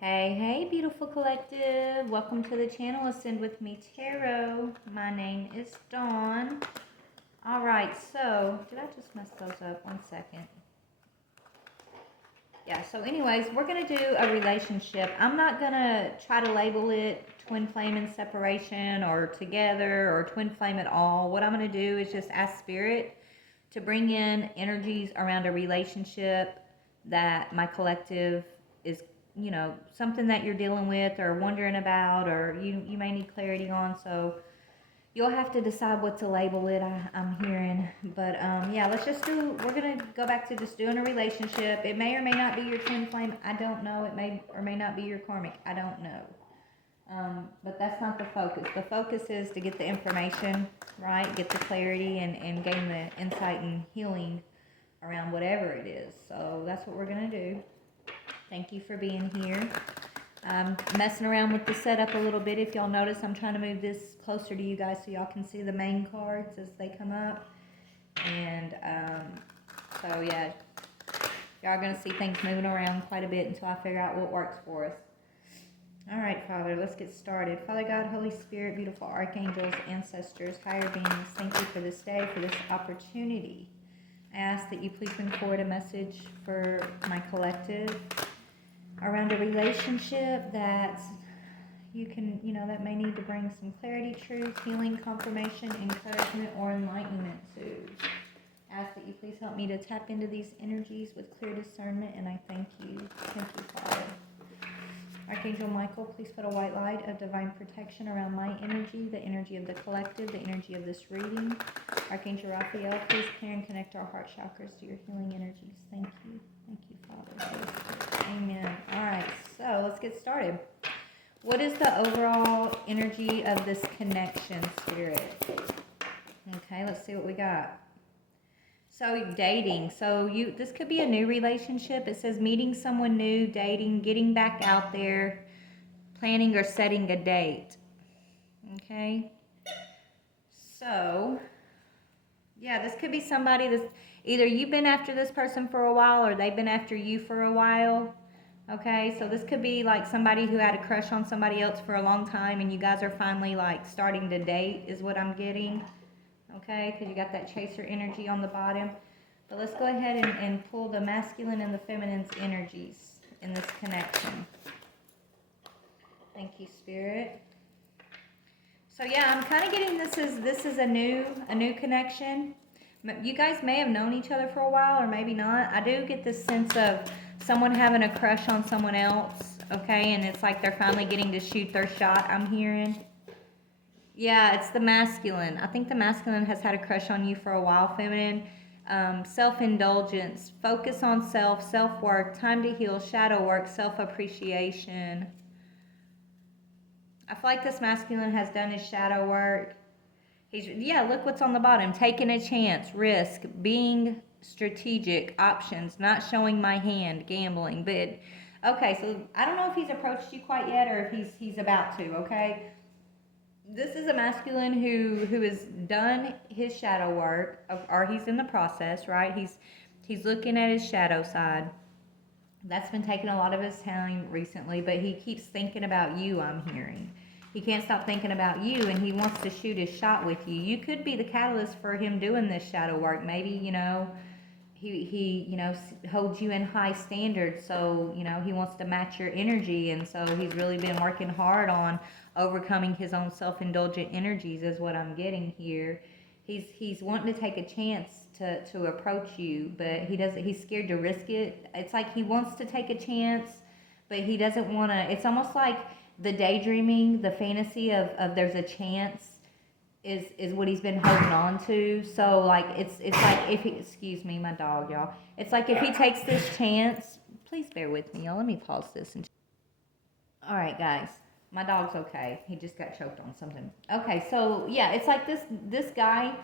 Hey, beautiful collective. Welcome to the channel Ascend with me Tarot. My name is Dawn. All right, so did I just mess those up? 1 second. Yeah, so anyways, we're going to do a relationship. I'm not going to try to label it twin flame and separation or together or twin flame at all. What I'm going to do is just ask spirit to bring in energies around a relationship that my collective is, something that you're dealing with or wondering about, or you may need clarity on. So you'll have to decide what to label it. I'm hearing, but yeah, we're gonna go back to just doing a relationship. It may or may not be your twin flame. I don't know. It may or may not be your karmic. I don't know. But that's not the focus. The focus is to get the information, right? Get the clarity and gain the insight and healing around whatever it is. So that's what we're going to do. Thank you for being here. Messing around with the setup a little bit. If y'all notice, I'm trying to move this closer to you guys so y'all can see the main cards as they come up. And so, yeah, y'all are going to see things moving around quite a bit until I figure out what works for us. All right, Father, let's get started. Father God, Holy Spirit, beautiful archangels, ancestors, higher beings, thank you for this day, for this opportunity. I ask that you please bring forward a message for my collective around a relationship that you can, that may need to bring some clarity, truth, healing, confirmation, encouragement, or enlightenment to. I ask that you please help me to tap into these energies with clear discernment, and I thank you. Thank you, Father. Archangel Michael, please put a white light of divine protection around my energy, the energy of the collective, the energy of this reading. Archangel Raphael, please clear and connect our heart chakras to your healing energies. Thank you. Thank you, Father. Amen. All right, so let's get started. What is the overall energy of this connection, Spirit? Okay, let's see what we got. So dating. So this could be a new relationship. It says meeting someone new, dating, getting back out there, planning or setting a date. Okay. So yeah, this could be somebody that's either you've been after this person for a while or they've been after you for a while. Okay, so this could be like somebody who had a crush on somebody else for a long time and you guys are finally like starting to date is what I'm getting. Okay, because you got that chaser energy on the bottom. But let's go ahead and pull the masculine and the feminine's energies in this connection. Thank you, Spirit. So yeah, I'm kind of getting this is a new connection. You guys may have known each other for a while or maybe not. I do get this sense of someone having a crush on someone else, okay, and it's like they're finally getting to shoot their shot, I'm hearing. Yeah, it's the masculine. I think the masculine has had a crush on you for a while, feminine. Self-indulgence, focus on self, self-work, time to heal, shadow work, self-appreciation. I feel like this masculine has done his shadow work. Look what's on the bottom. Taking a chance, risk, being strategic, options, not showing my hand, gambling. But, okay, so I don't know if he's approached you quite yet or if he's about to, okay? This is a masculine who has done his shadow work, or he's in the process, right? He's looking at his shadow side. That's been taking a lot of his time recently, but he keeps thinking about you, I'm hearing. He can't stop thinking about you, and he wants to shoot his shot with you. You could be the catalyst for him doing this shadow work. Maybe, he holds you in high standards, so, he wants to match your energy, and so he's really been working hard on overcoming his own self-indulgent energies is what I'm getting here. He's wanting to take a chance to approach you, but he's scared to risk it. It's like he wants to take a chance, but he doesn't want to. It's almost like the daydreaming, the fantasy of there's a chance is what he's been holding on to. So like it's like if he, excuse me, my dog, y'all. It's like if he takes this chance, please bear with me, y'all. Let me pause this. All right, guys. My dog's okay. He just got choked on something. Okay, so yeah, it's like this guy,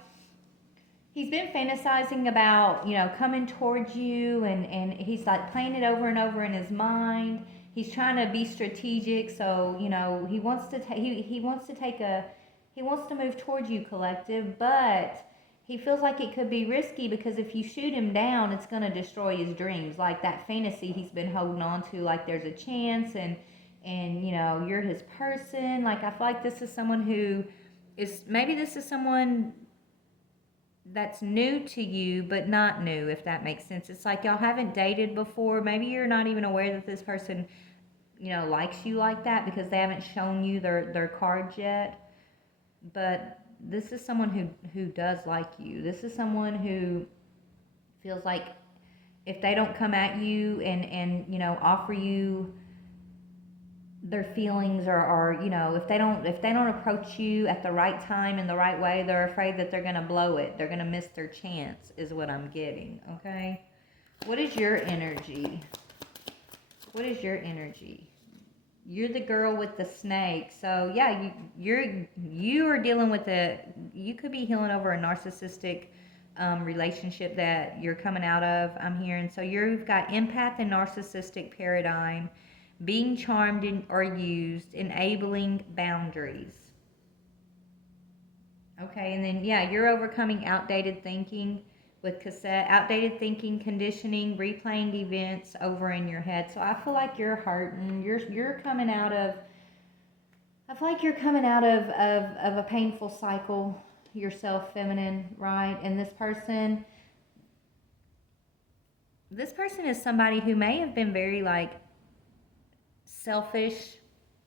he's been fantasizing about, coming towards you, and he's like playing it over and over in his mind. He's trying to be strategic, so he wants to take he wants to take a he wants to move towards you, collective, but he feels like it could be risky because if you shoot him down, it's going to destroy his dreams. Like that fantasy he's been holding on to, like there's a chance, and you know, you're his person. Like I feel like this is someone who is, maybe this is someone that's new to you but not new, if that makes sense. It's like y'all haven't dated before. Maybe you're not even aware that this person, you know, likes you like that because they haven't shown you their cards yet. But this is someone who does like you. This is someone who feels like if they don't come at you and you know, offer you their feelings, or you know, if they don't approach you at the right time in the right way, they're afraid that they're going to blow it, they're going to miss their chance, is what I'm getting. Okay, what is your energy? What is your energy? You're the girl with the snake. So yeah, you are dealing with you could be healing over a narcissistic relationship that you're coming out of, I'm hearing. So you've got empath and narcissistic paradigm, being charmed or used, enabling boundaries. Okay, and then yeah, you're overcoming outdated thinking with cassette, outdated thinking, conditioning, replaying events over in your head. So I feel like you're hurting. You're coming out of. I feel like you're coming out of a painful cycle yourself, feminine, right? And this person is somebody who may have been very like selfish,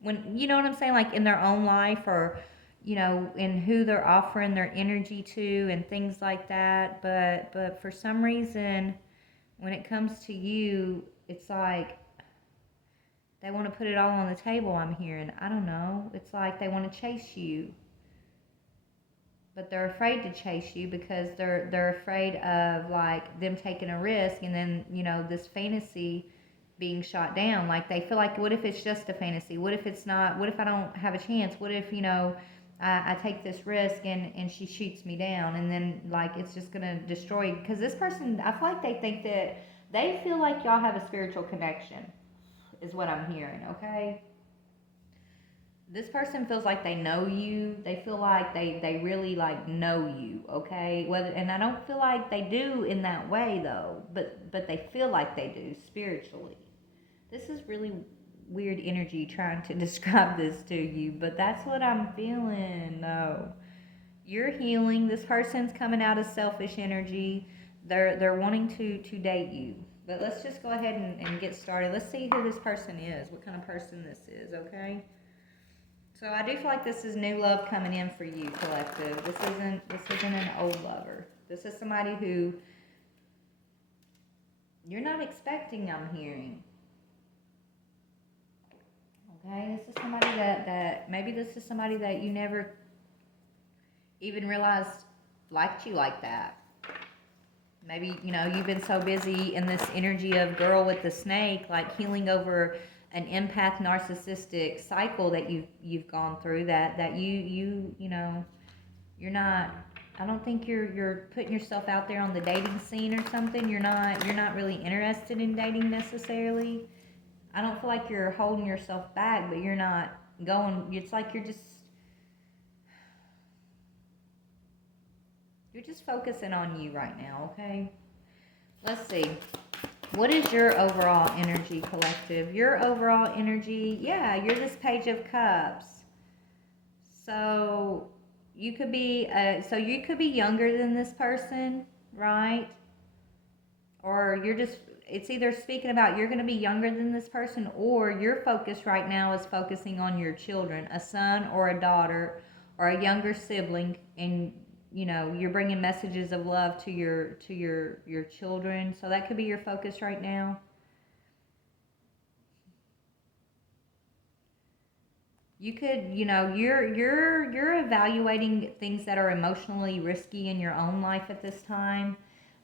when, you know what I'm saying, like in their own life, or you know, in who they're offering their energy to and things like that. But for some reason, when it comes to you, it's like they want to put it all on the table, I'm hearing. I don't know, it's like they want to chase you, but they're afraid to chase you because they're afraid of like them taking a risk, and then you know, this fantasy being shot down. Like they feel like, what if it's just a fantasy? What if it's not? What if I don't have a chance? What if, you know, I take this risk and she shoots me down, and then like it's just gonna destroy? Because this person, I feel like they think that they feel like y'all have a spiritual connection, is what I'm hearing. Okay, this person feels like they know you. They feel like they really like know you. Okay, whether, and I don't feel like they do in that way though, but they feel like they do spiritually. This is really weird energy trying to describe this to you, but that's what I'm feeling. No, you're healing. This person's coming out of selfish energy. They're wanting to date you. But let's just go ahead and get started. Let's see who this person is, what kind of person this is, okay? So I do feel like this is new love coming in for you, collective. This isn't an old lover. This is somebody who you're not expecting, I'm hearing. Okay, this is somebody that maybe this is somebody that you never even realized liked you like that. Maybe, you know, you've been so busy in this energy of girl with the snake, like healing over an empath narcissistic cycle that you've gone through, that you know, you're not, I don't think you're putting yourself out there on the dating scene or something. You're not really interested in dating necessarily. I don't feel like you're holding yourself back, but you're not going. It's like you're just focusing on you right now, okay? Let's see. What is your overall energy, collective? Your overall energy, yeah, you're this Page of Cups. So you could be younger than this person, right? Or you're just, it's either speaking about you're going to be younger than this person, or your focus right now is focusing on your children, a son or a daughter or a younger sibling, and you know, you're bringing messages of love to your children. So that could be your focus right now. You could, you know, you're evaluating things that are emotionally risky in your own life at this time.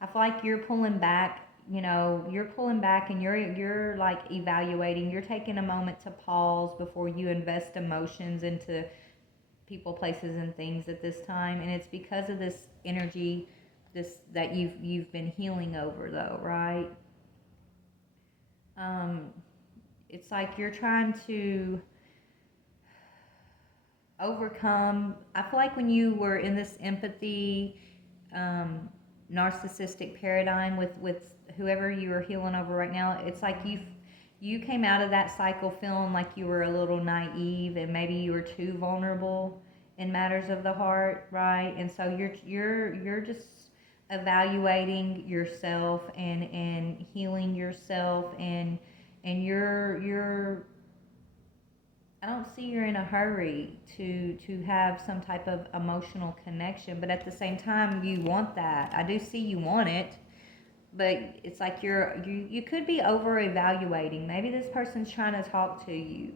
I feel like you're pulling back, you know, you're pulling back, and you're like evaluating. You're taking a moment to pause before you invest emotions into people, places, and things at this time. And it's because of this energy, this that you've been healing over though, right? Um, it's like you're trying to overcome. I feel like when you were in this empathy narcissistic paradigm with whoever you are healing over right now. It's like you came out of that cycle feeling like you were a little naive and maybe you were too vulnerable in matters of the heart, right? And so you're just evaluating yourself and healing yourself, and you're I don't see you're in a hurry to have some type of emotional connection, but at the same time you want that. I do see you want it, but it's like you could be over evaluating. Maybe this person's trying to talk to you,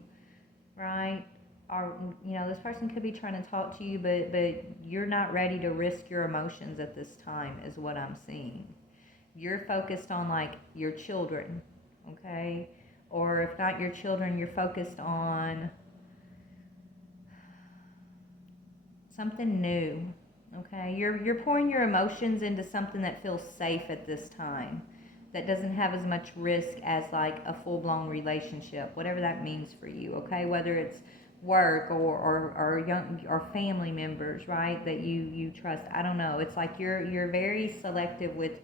right? Or this person could be trying to talk to you, but you're not ready to risk your emotions at this time, is what I'm seeing. You're focused on like your children, okay? Or if not your children, you're focused on something new, okay? You're pouring your emotions into something that feels safe at this time, that doesn't have as much risk as like a full-blown relationship, whatever that means for you, okay? Whether it's work or young or family members, right, that you trust. I don't know. It's like you're very selective with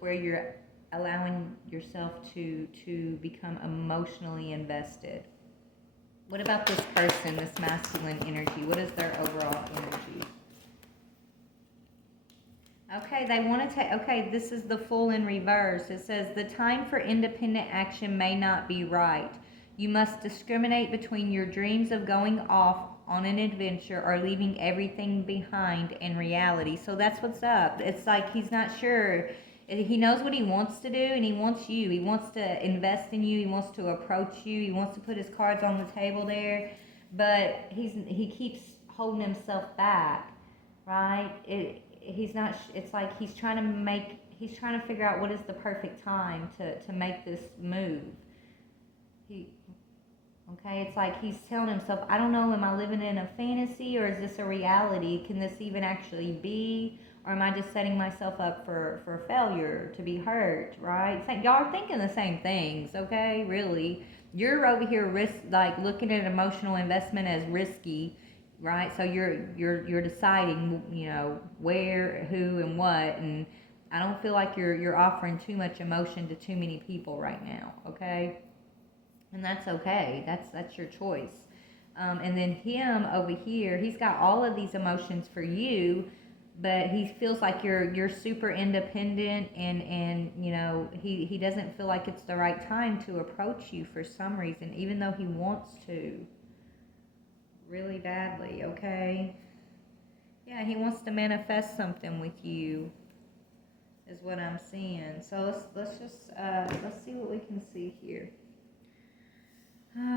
where you're allowing yourself to become emotionally invested. What about this person, this masculine energy? What is their overall energy? Okay, they want to take, okay, this is the Fool in reverse. It says, the time for independent action may not be right. You must discriminate between your dreams of going off on an adventure or leaving everything behind in reality. So that's what's up. It's like he's not sure. He knows what he wants to do, and he wants you. He wants to invest in you. He wants to approach you. He wants to put his cards on the table there, but he keeps holding himself back, right? He's not. It's like he's trying to figure out what is the perfect time to make this move. Okay, it's like he's telling himself, I don't know, am I living in a fantasy or is this a reality? Can this even actually be? Or am I just setting myself up for failure, to be hurt, right? It's like y'all are thinking the same things, okay? Really. You're over here like looking at emotional investment as risky, right? So you're deciding, where, who, and what, and I don't feel like you're offering too much emotion to too many people right now, okay? And that's okay. That's your choice. And then him over here, he's got all of these emotions for you, but he feels like you're super independent, and he doesn't feel like it's the right time to approach you for some reason, even though he wants to really badly. Okay. Yeah, he wants to manifest something with you, is what I'm seeing. So let's just let's see what we can see here.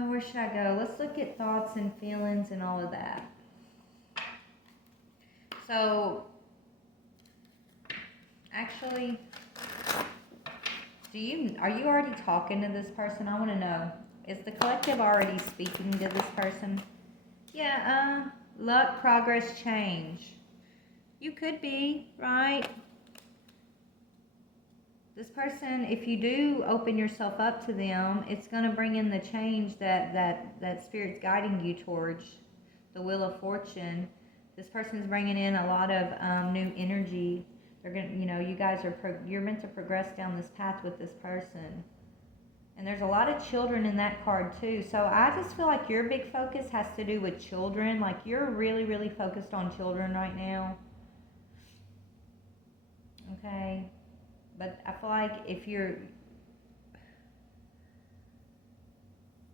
Where should I go? Let's look at thoughts and feelings and all of that. So, actually, are you already talking to this person? I want to know. Is the collective already speaking to this person? Yeah, luck, progress, change. You could be, right? This person, if you do open yourself up to them, it's going to bring in the change that Spirit's guiding you towards, the Wheel of Fortune. This person's bringing in a lot of new energy. They're going to, you guys you're meant to progress down this path with this person. And there's a lot of children in that card too. So I just feel like your big focus has to do with children. Like you're really, really focused on children right now. Okay. But I feel like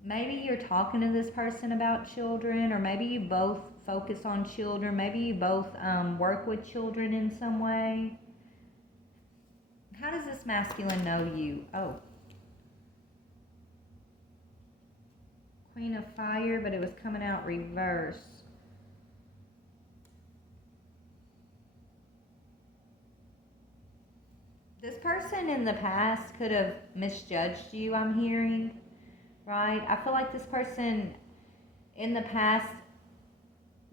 maybe you're talking to this person about children, or maybe you both focus on children, maybe you both work with children in some way. How does this masculine know you? Oh. Queen of Fire, but it was coming out reverse. This person in the past could have misjudged you, I'm hearing, right? I feel like this person in the past,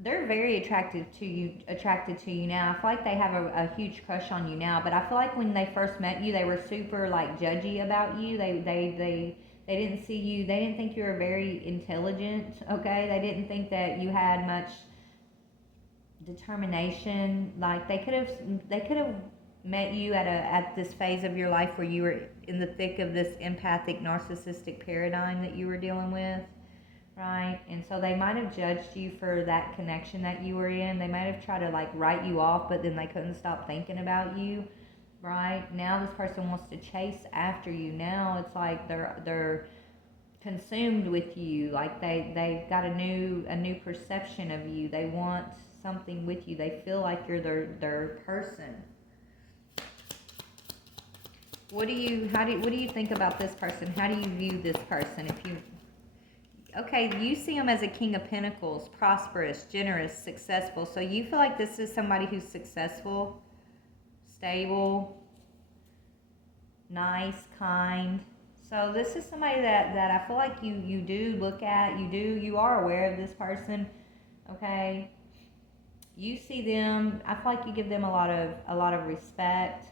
they're very attracted to you now. I feel like they have a huge crush on you now, but I feel like when they first met you, they were super like judgy about you. They didn't see you, they didn't think you were very intelligent, okay? They didn't think that you had much determination. Like they could have met you at this phase of your life where you were in the thick of this empathic narcissistic paradigm that you were dealing with, right? And so they might have judged you for that connection that you were in. They might have tried to like write you off, but then they couldn't stop thinking about you, right? Now this person wants to chase after you. Now it's like they're consumed with you. Like they've got a new perception of you. They want something with you. They feel like you're their person. What do you think about this person? How do you view this person? Okay, you see them as a King of Pentacles, prosperous, generous, successful. So you feel like this is somebody who's successful, stable, nice, kind. So this is somebody that I feel like you do look at, you are aware of this person, okay? You see them, I feel like you give them a lot of respect.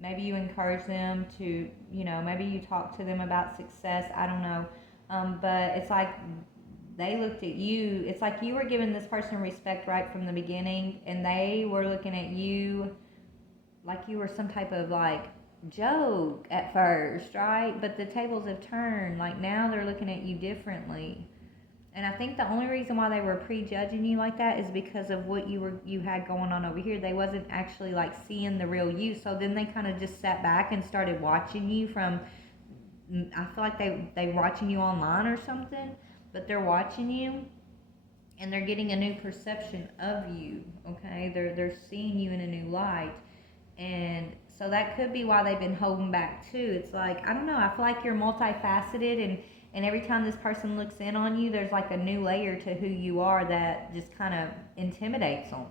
Maybe you encourage them to, maybe you talk to them about success, I don't know. But it's like they looked at you, it's like you were giving this person respect right from the beginning, and they were looking at you like you were some type of like joke at first, right? But the tables have turned. Like now they're looking at you differently. And I think the only reason why they were prejudging you like that is because of what you had going on over here. They wasn't actually like seeing the real you. So then they kind of just sat back and started watching you from, I feel like they watching you online or something, but they're watching you and they're getting a new perception of you, okay? They're seeing you in a new light. And so that could be why they've been holding back too. It's like, I don't know, I feel like you're multifaceted, and every time this person looks in on you, there's like a new layer to who you are that just kind of intimidates them.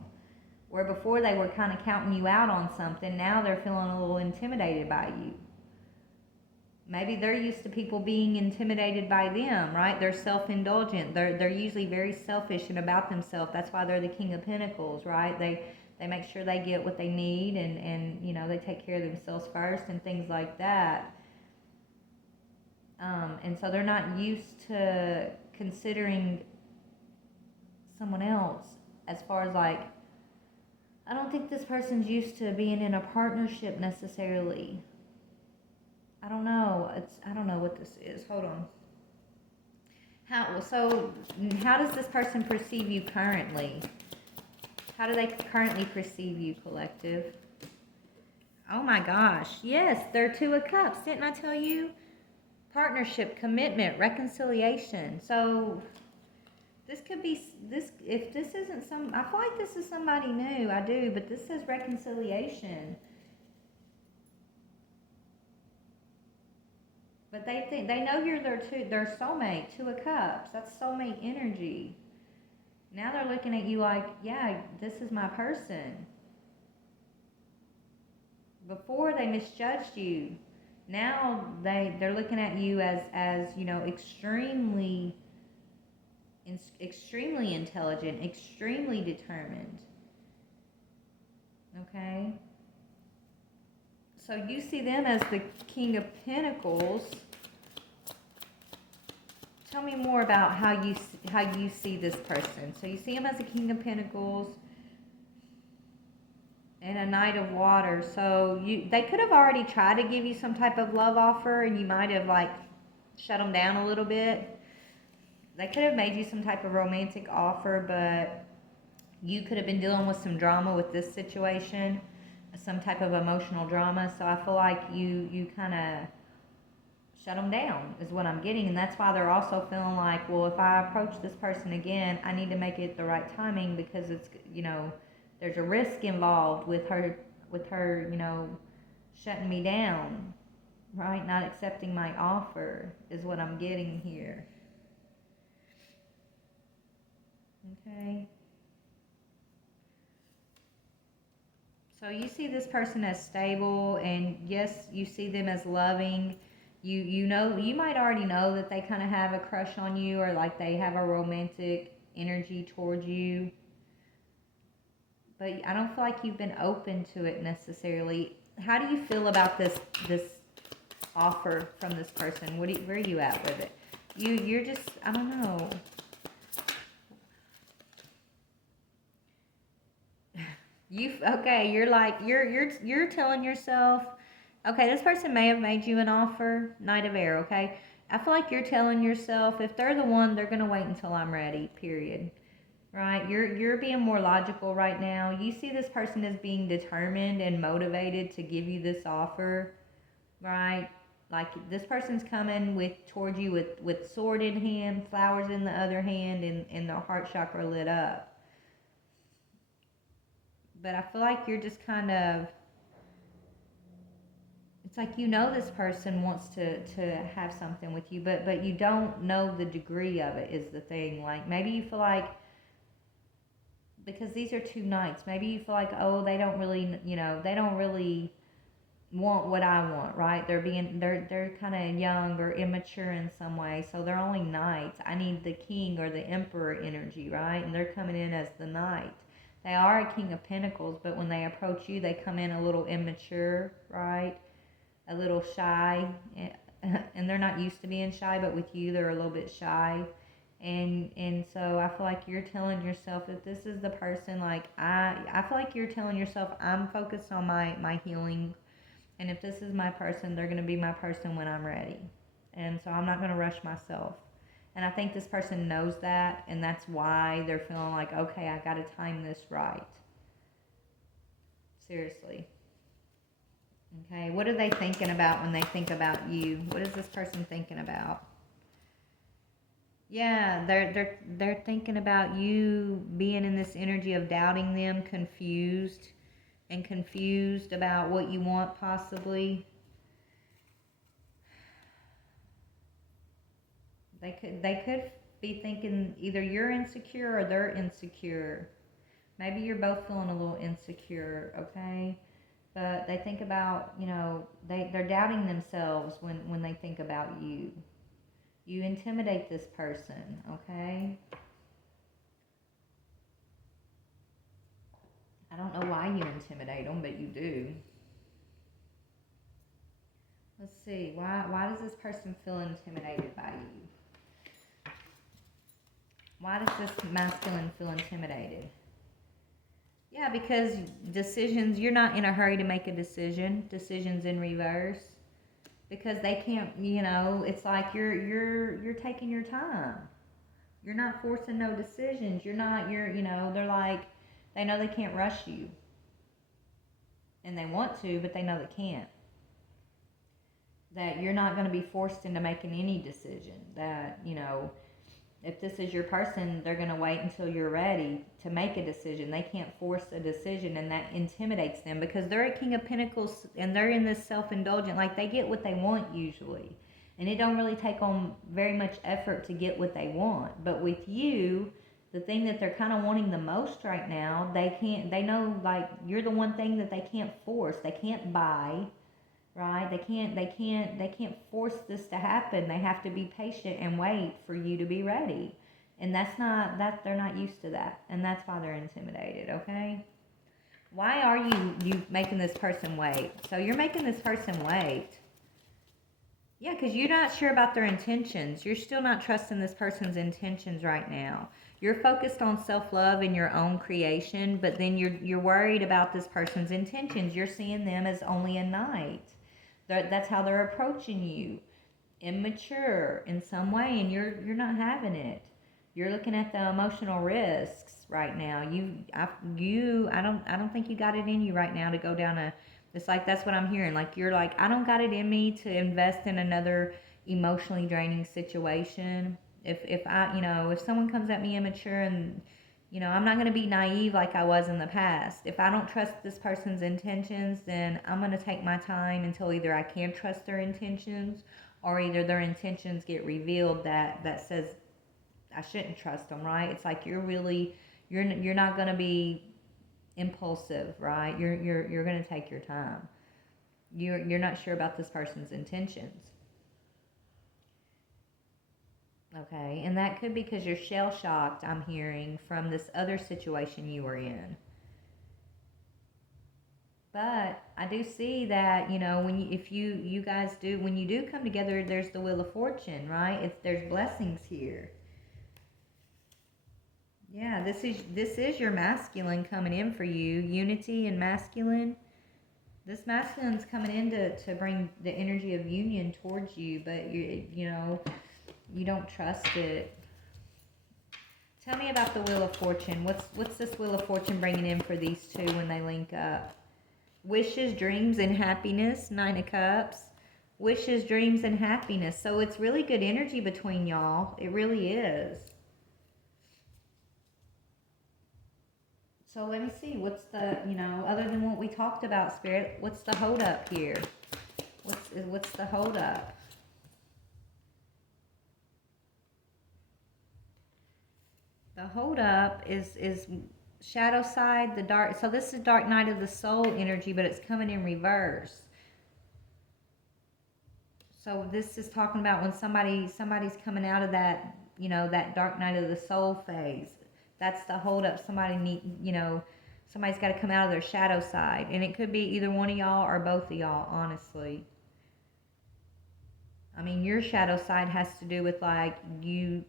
Where before they were kind of counting you out on something, now they're feeling a little intimidated by you. Maybe they're used to people being intimidated by them, right? They're self-indulgent. They're usually very selfish and about themselves. That's why they're the King of Pentacles, right? They make sure they get what they need, and they take care of themselves first and things like that. And so they're not used to considering someone else as far as like, I don't think this person's used to being in a partnership necessarily. I don't know. I don't know what this is. Hold on. How does this person perceive you currently? How do they currently perceive you, collective? Oh my gosh. Yes, they're Two of Cups. Didn't I tell you? Partnership, commitment, reconciliation. So this could be this. If this isn't I feel like this is somebody new. I do, but this says reconciliation. But they know you're their soulmate. Two of Cups. That's soulmate energy. Now they're looking at you like, yeah, this is my person. Before they misjudged you. Now they're looking at you as extremely intelligent, extremely determined. Okay? So you see them as the King of Pentacles. Tell me more about how you see this person. So you see him as a King of Pentacles and a Knight of Water. So they could have already tried to give you some type of love offer, and you might have like shut them down a little bit. They could have made you some type of romantic offer, but you could have been dealing with some drama with this situation, some type of emotional drama. So I feel like you kind of shut them down is what I'm getting. And that's why they're also feeling like, well, if I approach this person again, I need to make it the right timing, because it's, there's a risk involved with her, shutting me down, right? Not accepting my offer is what I'm getting here. Okay. So you see this person as stable, and yes, you see them as loving. You might already know that they kind of have a crush on you, or like they have a romantic energy towards you. But I don't feel like you've been open to it necessarily. How do you feel about this offer from this person? Where are you at with it? You're just, I don't know. Okay, you're like you're telling yourself, okay, this person may have made you an offer, Knight of Air, okay? I feel like you're telling yourself if they're the one, they're going to wait until I'm ready, period. Right? You're being more logical right now. You see this person as being determined and motivated to give you this offer, right? Like this person's coming with toward you with sword in hand, flowers in the other hand, and their heart chakra lit up. But I feel like you're just kind of, it's like you know this person wants to have something with you, but you don't know the degree of it is the thing. Like maybe you feel like, because these are two knights, maybe you feel like, oh, they don't really, they don't really want what I want, right? They're kind of young or immature in some way, so they're only knights. I need the king or the emperor energy, right? And they're coming in as the knight. They are a king of pentacles, but when they approach you, they come in a little immature, right? A little shy, and they're not used to being shy, but with you, they're a little bit shy. And so I feel like you're telling yourself that this is the person, like I feel like you're telling yourself I'm focused on my healing, and if this is my person, they're going to be my person when I'm ready. And so I'm not going to rush myself. And I think this person knows that, and that's why they're feeling like, okay, I got to time this right. Seriously. Okay, what are they thinking about when they think about you? What is this person thinking about? Yeah, they're thinking about you being in this energy of doubting them, confused about what you want possibly. They could be thinking either you're insecure or they're insecure. Maybe you're both feeling a little insecure, okay? But they think about, they're doubting themselves when they think about you. You intimidate this person, okay? I don't know why you intimidate them, but you do. Let's see. Why does this person feel intimidated by you? Why does this masculine feel intimidated? Yeah, because decisions, you're not in a hurry to make a decision. Decisions in reverse. Because they can't, it's like you're taking your time. You're not forcing no decisions. They're like, they know they can't rush you. And they want to, but they know they can't. That you're not going to be forced into making any decision. That, if this is your person, they're going to wait until you're ready to make a decision. They can't force a decision, and that intimidates them because they're a king of pentacles and they're in this self-indulgent, like they get what they want usually. And it don't really take on very much effort to get what they want. But with you, the thing that they're kind of wanting the most right now, they know like you're the one thing that they can't force. They can't buy, right? They can't force this to happen. They have to be patient and wait for you to be ready. And they're not used to that. And that's why they're intimidated, okay? Why are you making this person wait? So you're making this person wait. Yeah, because you're not sure about their intentions. You're still not trusting this person's intentions right now. You're focused on self-love and your own creation, but then you're worried about this person's intentions. You're seeing them as only a knight. That's how they're approaching you, immature in some way, and you're not having it. You're looking at the emotional risks right now. I don't think you got it in you right now to go down a. It's like that's what I'm hearing. Like you're like, I don't got it in me to invest in another emotionally draining situation. If someone comes at me immature and I'm not going to be naive like I was in the past. If I don't trust this person's intentions, then I'm going to take my time until either I can trust their intentions or either their intentions get revealed that says I shouldn't trust them, right? It's like you're not going to be impulsive, right? You're going to take your time. You're not sure about this person's intentions. Okay, and that could be because you're shell shocked, I'm hearing, from this other situation you were in. But I do see that, when when you do come together, there's the Wheel of Fortune, right? There's blessings here. Yeah, this is your masculine coming in for you. Unity and masculine. This masculine's coming in to bring the energy of union towards you, but you don't trust it. Tell me about the Wheel of Fortune. What's this Wheel of Fortune bringing in for these two when they link up? Wishes, dreams, and happiness. Nine of Cups. Wishes, dreams, and happiness. So it's really good energy between y'all. It really is. So let me see. What's the, other than what we talked about, Spirit, what's the hold up here? What's the hold up? The hold up is shadow side, the dark. So this is dark night of the soul energy, but it's coming in reverse. So this is talking about when somebody's coming out of that, that dark night of the soul phase. That's the hold up. Somebody's got to come out of their shadow side, and it could be either one of y'all or both of y'all, honestly. I mean, your shadow side has to do with like you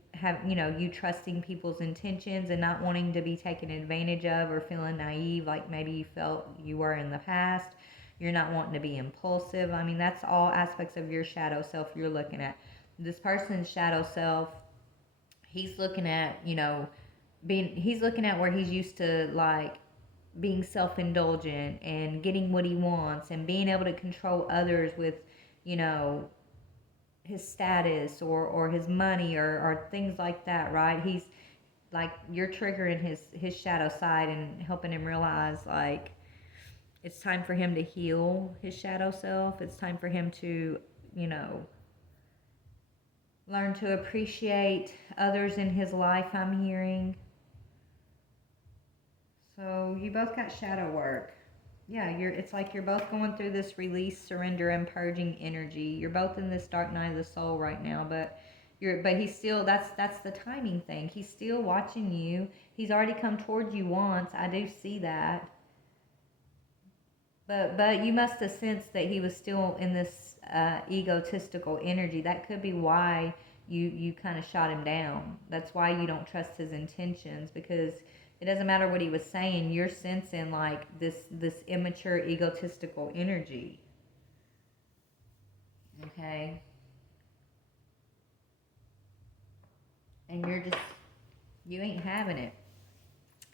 trusting people's intentions and not wanting to be taken advantage of or feeling naive like maybe you felt you were in the past. You're not wanting to be impulsive. I mean, that's all aspects of your shadow self you're looking at. This person's shadow self, he's looking at, he's looking at where he's used to like being self-indulgent and getting what he wants and being able to control others with, you know, his status or his money or things like that, right? He's like, you're triggering his shadow side and helping him realize like it's time for him to heal his shadow self. It's time for him to, you know, learn to appreciate others in his life, I'm hearing. So you both got shadow work. Yeah, it's like you're both going through this release, surrender, and purging energy. You're both in this dark night of the soul right now, but he's still, that's the timing thing. He's still watching you. He's already come towards you once. I do see that. But you must have sensed that he was still in this egotistical energy. That could be why you kind of shot him down. That's why you don't trust his intentions, because it doesn't matter what he was saying. You're sensing like this immature egotistical energy. Okay, and you ain't having it.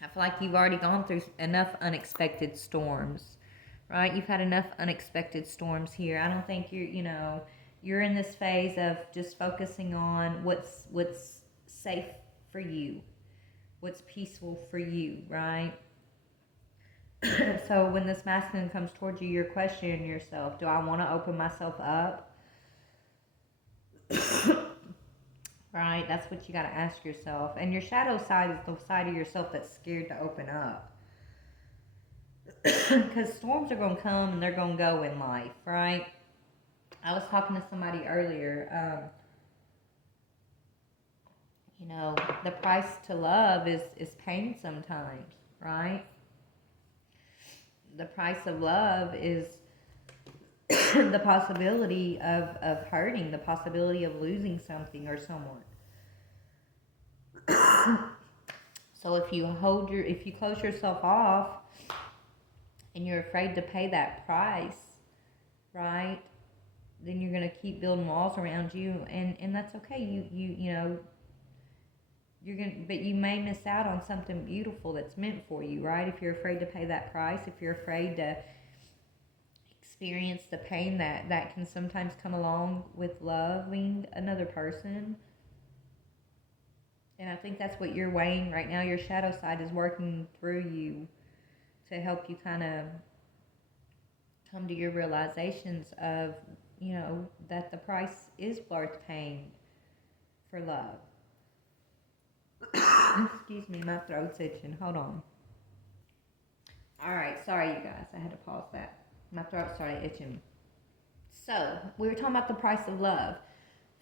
I feel like you've already gone through enough unexpected storms, right? You've had enough unexpected storms here. I don't think you're in this phase of just focusing on what's safe for you, what's peaceful for you, right? So when this masculine comes towards you, you're questioning yourself. Do I want to open myself up? Right? That's what you got to ask yourself. And your shadow side is the side of yourself that's scared to open up. Because storms are going to come and they're going to go in life, right? I was talking to somebody earlier. The price to love is pain sometimes, right? The price of love is the possibility of hurting, the possibility of losing something or someone. So if you close yourself off and you're afraid to pay that price, right? Then you're going to keep building walls around you, and that's okay. But you may miss out on something beautiful that's meant for you, right? If you're afraid to pay that price, if you're afraid to experience the pain that can sometimes come along with loving another person. And I think that's what you're weighing right now. Your shadow side is working through you to help you kind of come to your realizations of, that the price is worth paying for love. Excuse me, my throat's itching. Hold on. All right, sorry you guys. I had to pause that. My throat started itching. So, we were talking about the price of love.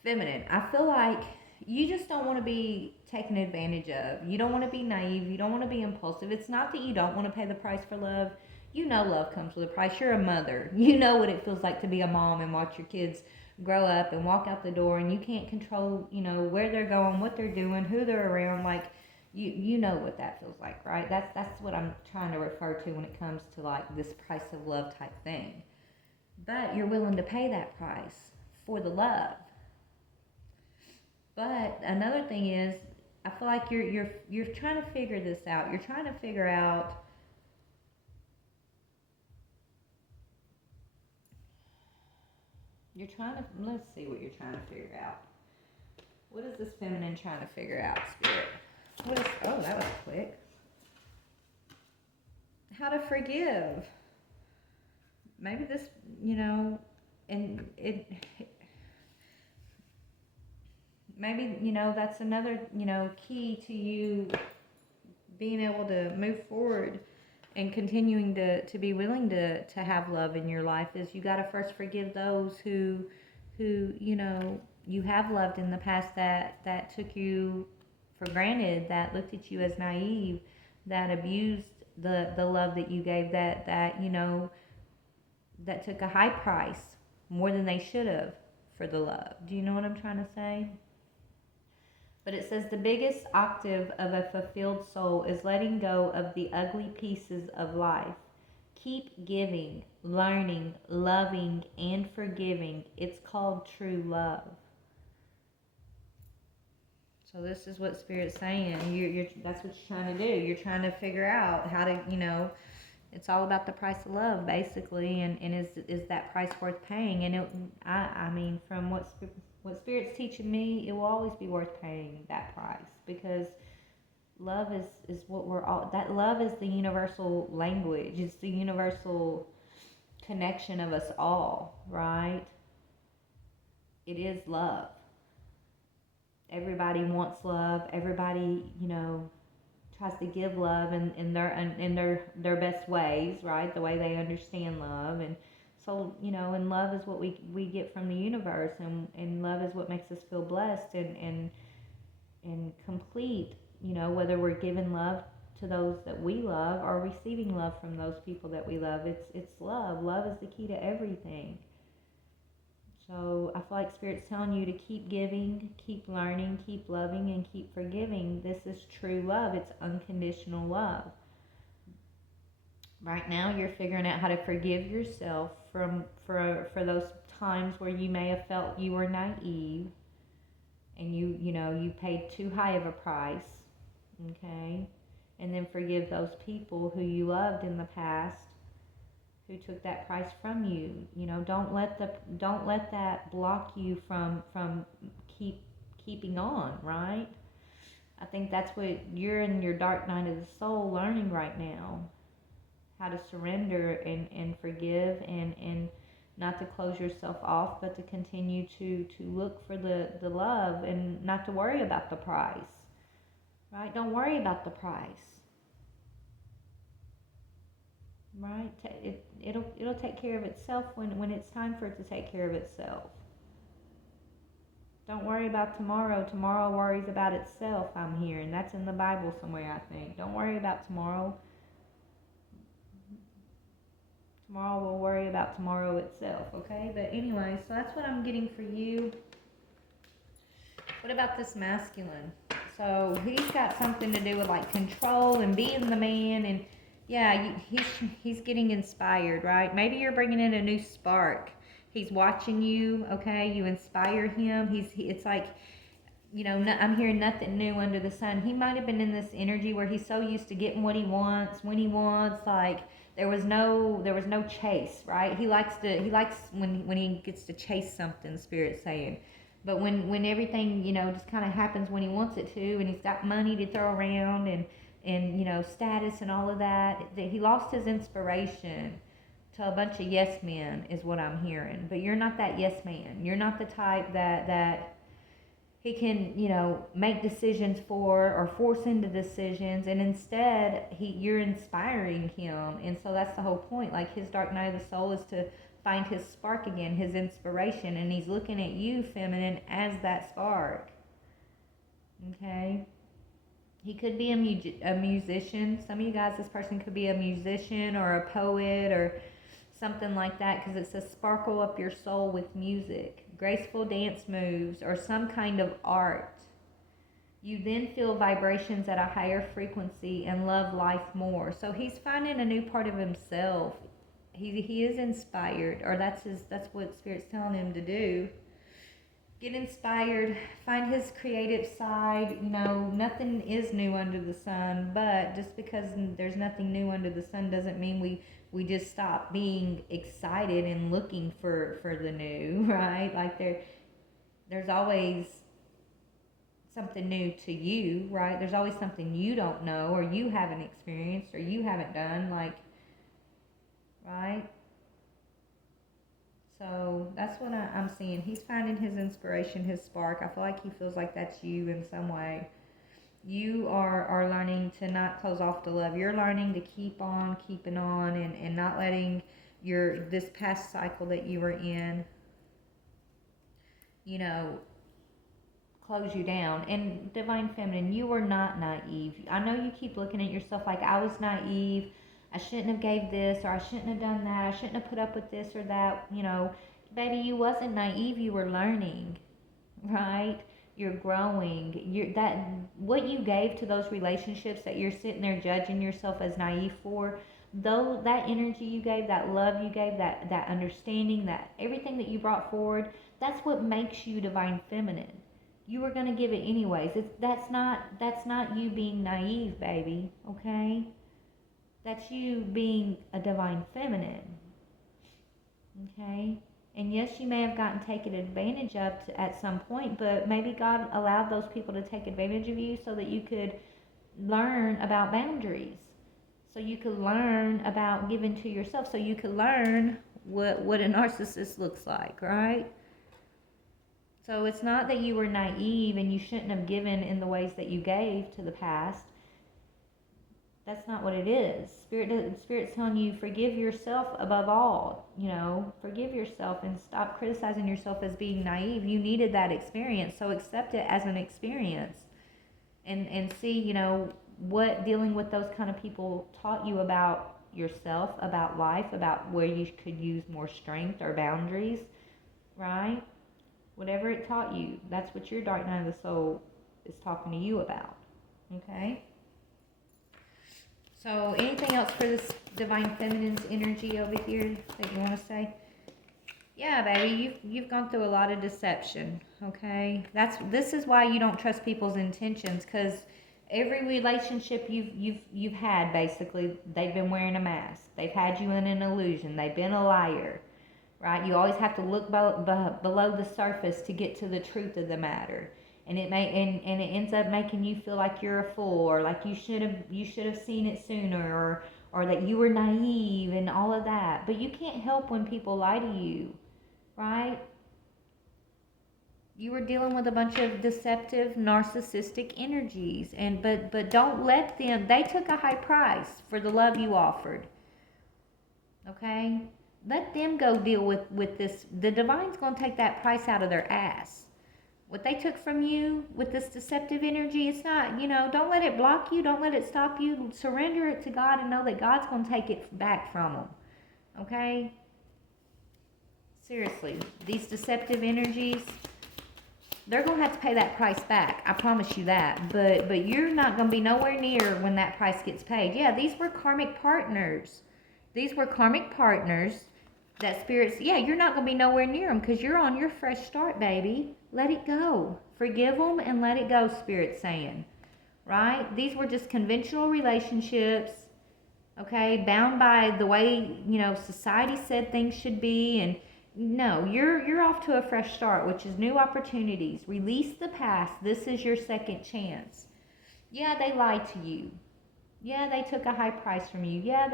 Feminine. I feel like you just don't want to be taken advantage of. You don't want to be naive. You don't want to be impulsive. It's not that you don't want to pay the price for love. You know love comes with a price. You're a mother. You know what it feels like to be a mom and watch your kids grow up and walk out the door, and you can't control, where they're going, what they're doing, who they're around. Like, You know what that feels like, right? That's what I'm trying to refer to when it comes to like this price of love type thing. But you're willing to pay that price for the love. But another thing is, I feel like you're trying to figure this out. You're trying to figure out. You're trying to. Let's see what you're trying to figure out. What is this feminine trying to figure out, Spirit? What is? Oh, that was quick. How to forgive. Maybe this, and it. Maybe that's another key to you being able to move forward and continuing to be willing to have love in your life is you got to first forgive those who you have loved in the past that took you for granted, that looked at you as naive, that abused the love that you gave, that took a high price more than they should have for the love. Do you know what I'm trying to say? But it says the biggest octave of a fulfilled soul is letting go of the ugly pieces of life. Keep giving, learning, loving, and forgiving. It's called true love. So this is what Spirit's saying. That's what you're trying to do. You're trying to figure out how to, it's all about the price of love, basically, and is that price worth paying? And I mean, from what Spirit's teaching me, it will always be worth paying that price, because love is what we're all. That love is the universal language. It's the universal connection of us all, right? It is love. Everybody wants love. Everybody, tries to give love in their best ways, right? The way they understand love. And so, and love is what we get from the universe, and love is what makes us feel blessed and complete, whether we're giving love to those that we love or receiving love from those people that we love. It's love. Love is the key to everything. So I feel like Spirit's telling you to keep giving, keep learning, keep loving, and keep forgiving. This is true love. It's unconditional love. Right now, you're figuring out how to forgive yourself for those times where you may have felt you were naive and you paid too high of a price, okay? And then forgive those people who you loved in the past who took that price from you. Don't let that block you from keeping on, right? I think that's what you're in your dark night of the soul learning right now. How to surrender and forgive, and not to close yourself off, but to continue to look for the love and not to worry about the price, right? Don't worry about the price, right? It'll take care of itself when it's time for it to take care of itself. Don't worry about tomorrow. Tomorrow worries about itself, I'm hearing. That's in the Bible somewhere, I think. Don't worry about tomorrow. Tomorrow will worry about tomorrow itself, okay? But anyway, so that's what I'm getting for you. What about this masculine? So he's got something to do with like control and being the man, and yeah, he's getting inspired, right? Maybe you're bringing in a new spark. He's watching you, okay? You inspire him. It's like, I'm hearing nothing new under the sun. He might have been in this energy where he's so used to getting what he wants when he wants, like there was no chase, right? He likes when he gets to chase something, Spirit's saying. But when everything, just kind of happens when he wants it to, and he's got money to throw around and status and all of that he lost his inspiration to a bunch of yes men is what I'm hearing. But you're not that yes man. You're not the type that he can, make decisions for or force into decisions, and instead you're inspiring him. And so that's the whole point. Like his dark night of the soul is to find his spark again, his inspiration, and he's looking at you, feminine, as that spark. Okay? He could be a musician. Some of you guys, this person could be a musician or a poet or something like that, because it says sparkle up your soul with music, graceful dance moves, or some kind of art. You then feel vibrations at a higher frequency and love life more. So he's finding a new part of himself. He is inspired, or that's what Spirit's telling him to do. Get inspired, find his creative side. You know, nothing is new under the sun, but just because there's nothing new under the sun doesn't mean we just stop being excited and looking for the new, right? Like there's always something new to you, right? There's always something you don't know or you haven't experienced or you haven't done, like, right? So that's what I'm seeing. He's finding his inspiration, his spark. I feel like he feels like that's you in some way. You are learning to not close off to love. You're learning to keep on keeping on and not letting this past cycle that you were in, you know, close you down. And Divine Feminine, you were not naive. I know you keep looking at yourself like, I was naive, I shouldn't have gave this, or I shouldn't have done that, I shouldn't have put up with this or that. You know, baby, you wasn't naive, you were learning, right? You're growing. What you gave to those relationships that you're sitting there judging yourself as naive for, though, that energy you gave, that love you gave, that understanding, that everything that you brought forward, that's what makes you Divine Feminine. You were going to give it anyways. That's not you being naive, baby, okay? That's you being a Divine Feminine, okay? And yes, you may have gotten taken advantage of at some point, but maybe God allowed those people to take advantage of you so that you could learn about boundaries, so you could learn about giving to yourself, so you could learn what a narcissist looks like, right? So it's not that you were naive and you shouldn't have given in the ways that you gave to the past. That's not what it is. Spirit's telling you, forgive yourself above all. You know, forgive yourself and stop criticizing yourself as being naive. You needed that experience, so accept it as an experience. And see, you know, what dealing with those kind of people taught you about yourself, about life, about where you could use more strength or boundaries, right? Whatever it taught you, that's what your dark night of the soul is talking to you about. Okay? So anything else for this Divine Feminine's energy over here that you want to say? Yeah, baby, you've gone through a lot of deception, okay? This is why you don't trust people's intentions, because every relationship you've had, basically, they've been wearing a mask. They've had you in an illusion. They've been a liar. Right? You always have to look below the surface to get to the truth of the matter, and it ends up making you feel like you're a fool, or like you should have seen it sooner, or that you were naive and all of that. But you can't help when people lie to you, right? You were dealing with a bunch of deceptive, narcissistic energies, but don't let them. They took a high price for the love you offered. Okay. Let them go deal with this. The Divine's going to take that price out of their ass. What they took from you with this deceptive energy, it's not, you know, don't let it block you. Don't let it stop you. Surrender it to God and know that God's going to take it back from them. Okay? Seriously, these deceptive energies, they're going to have to pay that price back. I promise you that. But you're not going to be nowhere near when that price gets paid. Yeah, these were karmic partners. These were karmic partners that Spirit's, yeah, you're not going to be nowhere near them because you're on your fresh start, baby. Let it go. Forgive them and let it go, Spirit's saying. Right? These were just conventional relationships, okay, bound by the way, you know, society said things should be. And no, you're off to a fresh start, which is new opportunities. Release the past. This is your second chance. Yeah, they lied to you. Yeah, they took a high price from you. Yeah,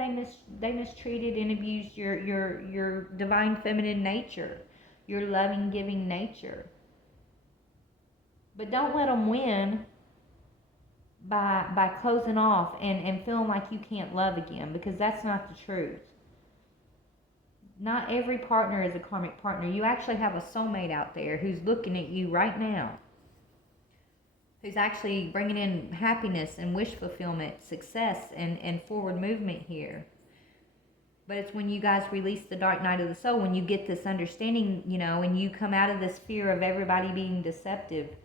they mistreated and abused your Divine Feminine nature, your loving, giving nature. But don't let them win by closing off and feeling like you can't love again, because that's not the truth. Not every partner is a karmic partner. You actually have a soulmate out there who's looking at you right now, who's actually bringing in happiness and wish fulfillment, success, and forward movement here. But it's when you guys release the dark night of the soul, when you get this understanding, you know, and you come out of this fear of everybody being deceptive,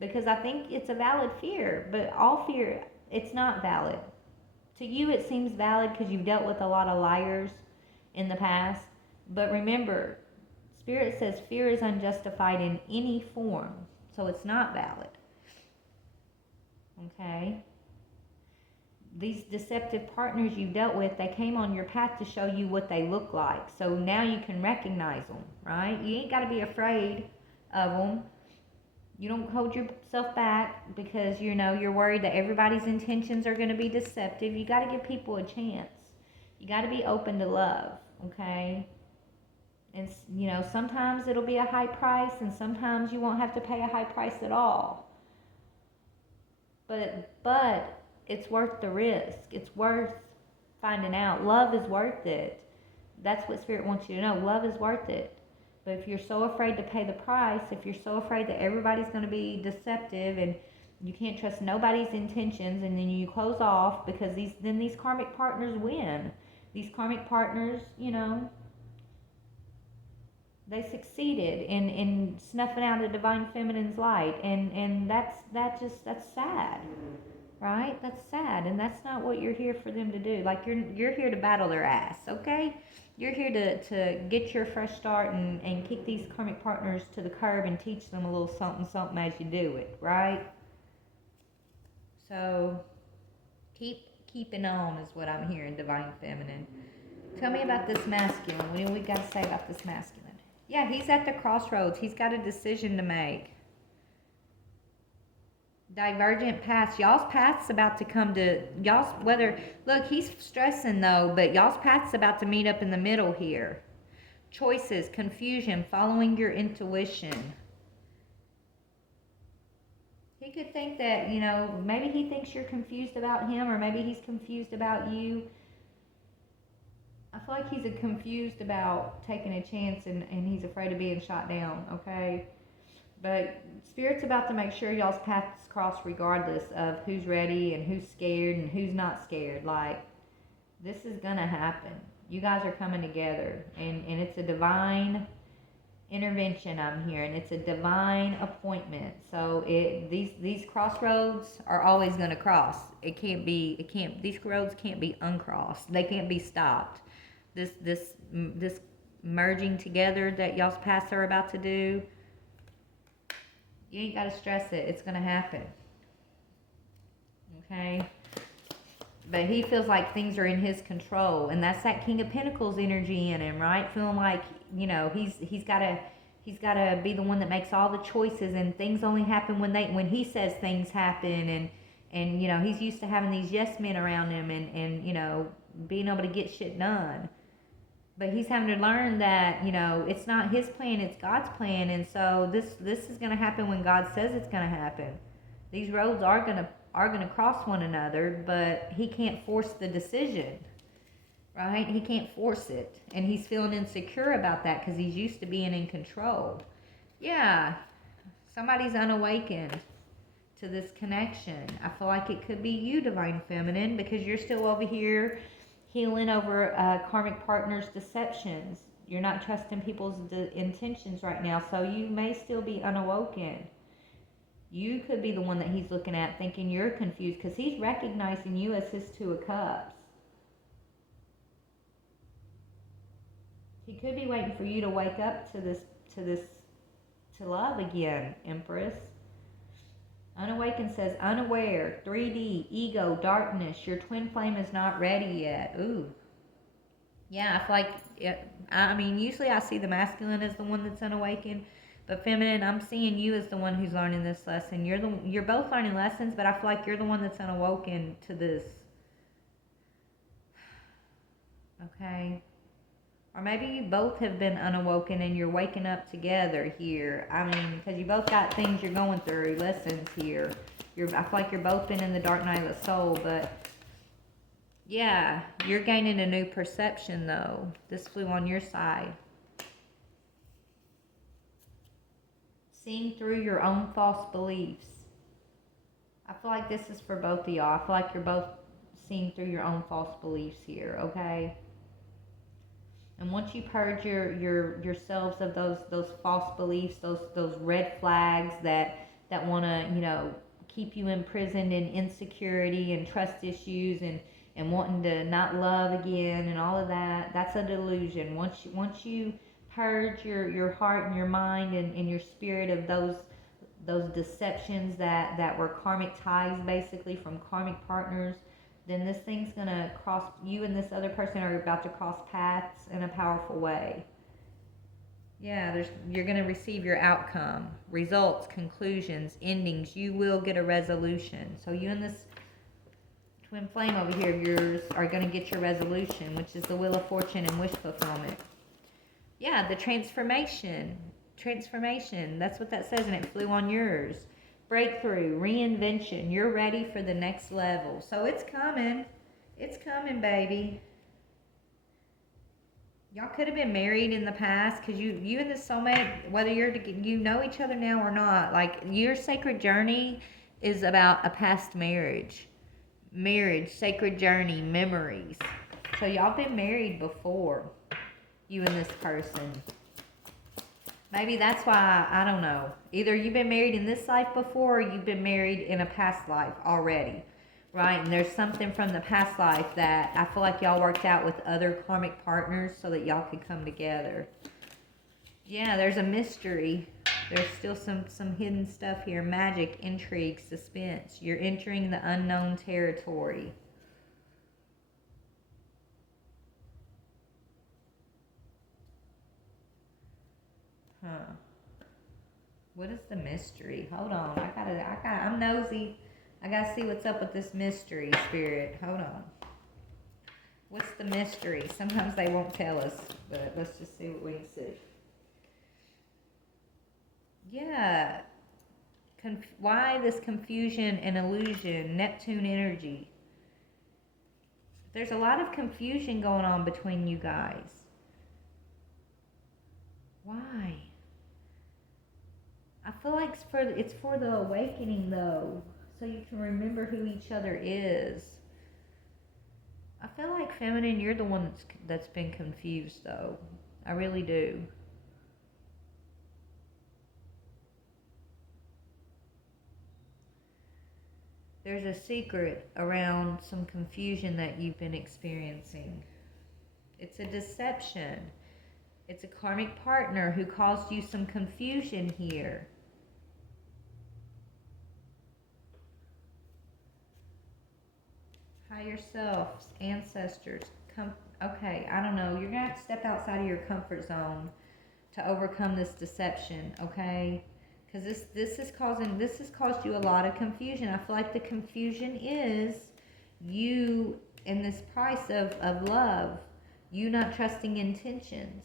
because I think it's a valid fear, but all fear, it's not valid. To you, it seems valid because you've dealt with a lot of liars in the past. But remember, Spirit says fear is unjustified in any form, so it's not valid. Okay? These deceptive partners you dealt with, they came on your path to show you what they look like. So now you can recognize them, right? You ain't got to be afraid of them. You don't hold yourself back because you're worried that everybody's intentions are going to be deceptive. You got to give people a chance. You got to be open to love, okay? And sometimes it'll be a high price, and sometimes you won't have to pay a high price at all. But it's worth the risk. It's worth finding out. Love is worth it. That's what Spirit wants you to know. Love is worth it. But if you're so afraid to pay the price, if you're so afraid that everybody's going to be deceptive and you can't trust nobody's intentions, and then you close off because these karmic partners win. These karmic partners, they succeeded in snuffing out a divine feminine's light, and that's sad, right? That's sad, and that's not what you're here for them to do. Like you're here to battle their ass, okay? You're here to get your fresh start and kick these karmic partners to the curb and teach them a little something as you do it, right? So keeping on is what I'm hearing, divine feminine. Tell me about this masculine. What do we got to say about this masculine? Yeah, he's at the crossroads. He's got a decision to make. Divergent paths. Y'all's path's about to come to look, he's stressing though, but y'all's path's about to meet up in the middle here. Choices, confusion, following your intuition. He could think that, maybe he thinks you're confused about him, or maybe he's confused about you. I feel like he's confused about taking a chance, and he's afraid of being shot down, okay? But Spirit's about to make sure y'all's paths cross regardless of who's ready and who's scared and who's not scared. Like, this is going to happen. You guys are coming together, and it's a divine intervention I'm hearing. It's a divine appointment. So these crossroads are always going to cross. These roads can't be uncrossed. They can't be stopped. This merging together that y'all's paths are about to do, you ain't got to stress it. It's going to happen. Okay? But he feels like things are in his control. And that's that King of Pentacles energy in him, right? Feeling like, he's got to be the one that makes all the choices, and things only happen when he says things happen, and he's used to having these yes men around him and being able to get shit done. But he's having to learn that, it's not his plan, it's God's plan. And so this is going to happen when God says it's going to happen. These roads are going to cross one another, but he can't force the decision, right? He can't force it. And he's feeling insecure about that because he's used to being in control. Yeah, somebody's unawakened to this connection. I feel like it could be you, divine feminine, because you're still over here healing over karmic partners' deceptions. You're not trusting people's intentions right now, so you may still be unawoken. You could be the one that he's looking at thinking you're confused because he's recognizing you as his Two of Cups. He could be waiting for you to wake up to love again, Empress. Unawakened says unaware, 3D, ego, darkness. Your twin flame is not ready yet. Ooh. Yeah, I feel like, usually I see the masculine as the one that's unawakened, but feminine, I'm seeing you as the one who's learning this lesson. You're both learning lessons, but I feel like you're the one that's unawoken to this. Okay. Or maybe you both have been unawoken and you're waking up together here. Because you both got things you're going through, lessons here. I feel like you're both been in the dark night of the soul, but yeah, you're gaining a new perception though. This flew on your side. Seeing through your own false beliefs. I feel like this is for both of y'all. I feel like you're both seeing through your own false beliefs here, okay? And once you purge yourselves of those false beliefs, those red flags that that want to, keep you imprisoned in insecurity and trust issues and wanting to not love again and all of that. That's a delusion. Once you purge your heart and your mind and your spirit of those deceptions that were karmic ties, basically from karmic partners, then this thing's gonna cross, you and this other person are about to cross paths in a powerful way. Yeah, you're gonna receive your outcome, results, conclusions, endings. You will get a resolution. So you and this twin flame over here of yours are gonna get your resolution, which is the Wheel of Fortune and wish fulfillment. Yeah, the transformation. Transformation. That's what that says, and it flew on yours. Breakthrough, reinvention. You're ready for the next level. So it's coming. It's coming, baby. Y'all could have been married in the past, because you and the soulmate, whether you know each other now or not, like, your sacred journey is about a past marriage. Marriage, sacred journey, memories. So y'all been married before, you and this person. Maybe that's why, I don't know. Either you've been married in this life before, or you've been married in a past life already, right? And there's something from the past life that I feel like y'all worked out with other karmic partners so that y'all could come together. Yeah, there's a mystery. There's still some hidden stuff here. Magic, intrigue, suspense. You're entering the unknown territory. Huh. What is the mystery? Hold on. I'm nosy. I gotta see what's up with this mystery, Spirit. Hold on. What's the mystery? Sometimes they won't tell us, but let's just see what we can see. Yeah. Why this confusion and illusion? Neptune energy. There's a lot of confusion going on between you guys. Why? I feel like it's for the awakening, though, so you can remember who each other is. I feel like, feminine, you're the one that's been confused, though. I really do. There's a secret around some confusion that you've been experiencing. It's a deception. It's a karmic partner who caused you some confusion here. Higher selves, ancestors. Okay, I don't know. You're going to have to step outside of your comfort zone to overcome this deception, okay? Because this has caused you a lot of confusion. I feel like the confusion is you in this price of love, you not trusting intentions.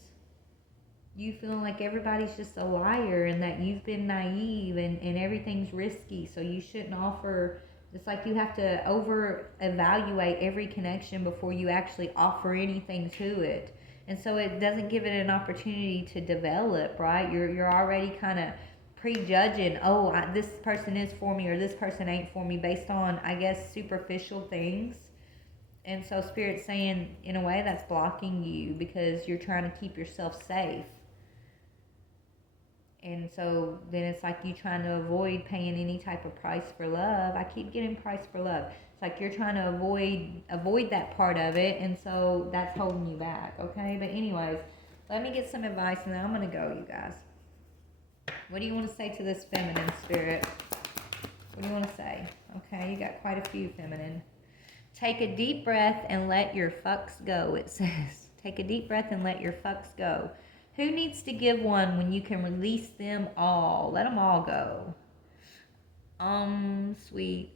You feeling like everybody's just a liar and that you've been naive and everything's risky, so you shouldn't offer. It's like you have to over evaluate every connection before you actually offer anything to it. And so it doesn't give it an opportunity to develop, right? You're already kind of prejudging, this person is for me or this person ain't for me based on, I guess, superficial things. And so Spirit's saying, in a way, that's blocking you because you're trying to keep yourself safe. And so then it's like you trying to avoid paying any type of price for love. I keep getting price for love. It's like you're trying to avoid that part of it, and so that's holding you back, okay? But anyways, let me get some advice, and then I'm going to go, you guys. What do you want to say to this feminine, Spirit? What do you want to say? Okay, you got quite a few, feminine. Take a deep breath and let your fucks go, it says. Take a deep breath and let your fucks go. Who needs to give one when you can release them all? Let them all go. Sweet.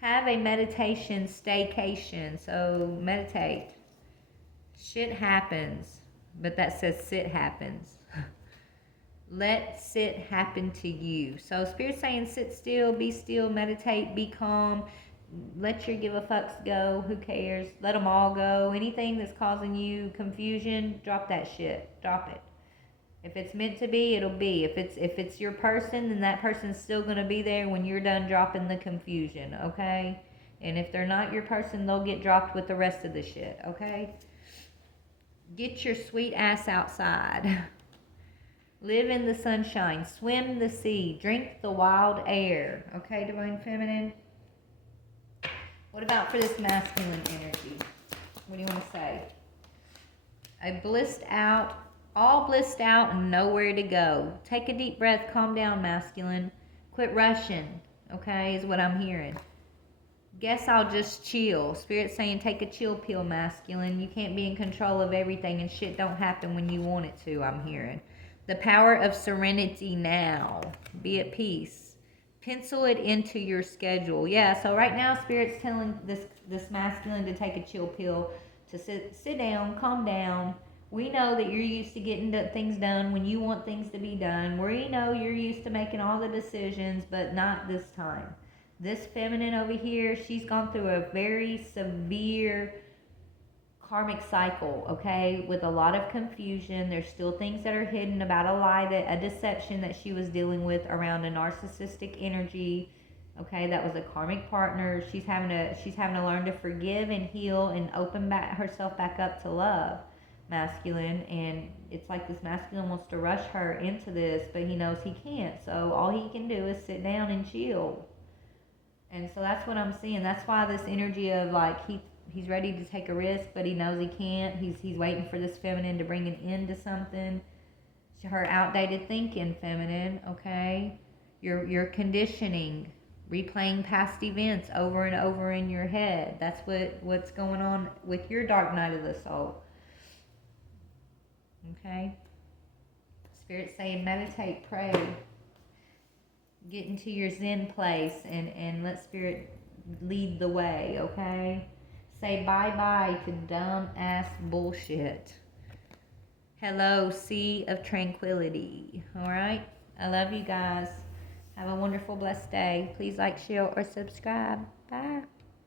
Have a meditation staycation. So meditate. Shit happens, but that says sit happens. Let sit happen to you. So Spirit's saying sit still, be still, meditate, be calm. Let your give a fucks go. Who cares? Let them all go. Anything that's causing you confusion, drop that shit. Drop it. If it's meant to be, it'll be. If it's your person, then that person's still going to be there when you're done dropping the confusion, okay? And if they're not your person, they'll get dropped with the rest of the shit, okay? Get your sweet ass outside. Live in the sunshine. Swim the sea. Drink the wild air. Okay, Divine Feminine? What about for this masculine energy? What do you want to say? All blissed out and nowhere to go. Take a deep breath, calm down, masculine. Quit rushing, okay, is what I'm hearing. Guess I'll just chill. Spirit's saying take a chill pill, masculine. You can't be in control of everything and shit don't happen when you want it to, I'm hearing. The power of serenity now. Be at peace. Pencil it into your schedule. Yeah, so right now Spirit's telling this masculine to take a chill pill, to sit down, calm down. We know that you're used to getting things done when you want things to be done. We know you're used to making all the decisions, but not this time. This feminine over here, she's gone through a very severe karmic cycle, okay, with a lot of confusion. There's still things that are hidden about a lie, a deception that she was dealing with around a narcissistic energy, okay, that was a karmic partner. She's having to learn to forgive and heal and open herself back up to love, masculine. And it's like this masculine wants to rush her into this, but he knows he can't, so all he can do is sit down and chill. And so that's what I'm seeing. That's why this energy of like he's ready to take a risk, but he knows he can't. He's waiting for this feminine to bring an end to something. Her outdated thinking, feminine, okay? Your conditioning, replaying past events over and over in your head. That's what's going on with your dark night of the soul. Okay? Spirit's saying meditate, pray. Get into your Zen place and let Spirit lead the way, okay? Say bye-bye to dumb-ass bullshit. Hello, sea of tranquility, all right? I love you guys. Have a wonderful, blessed day. Please like, share, or subscribe. Bye.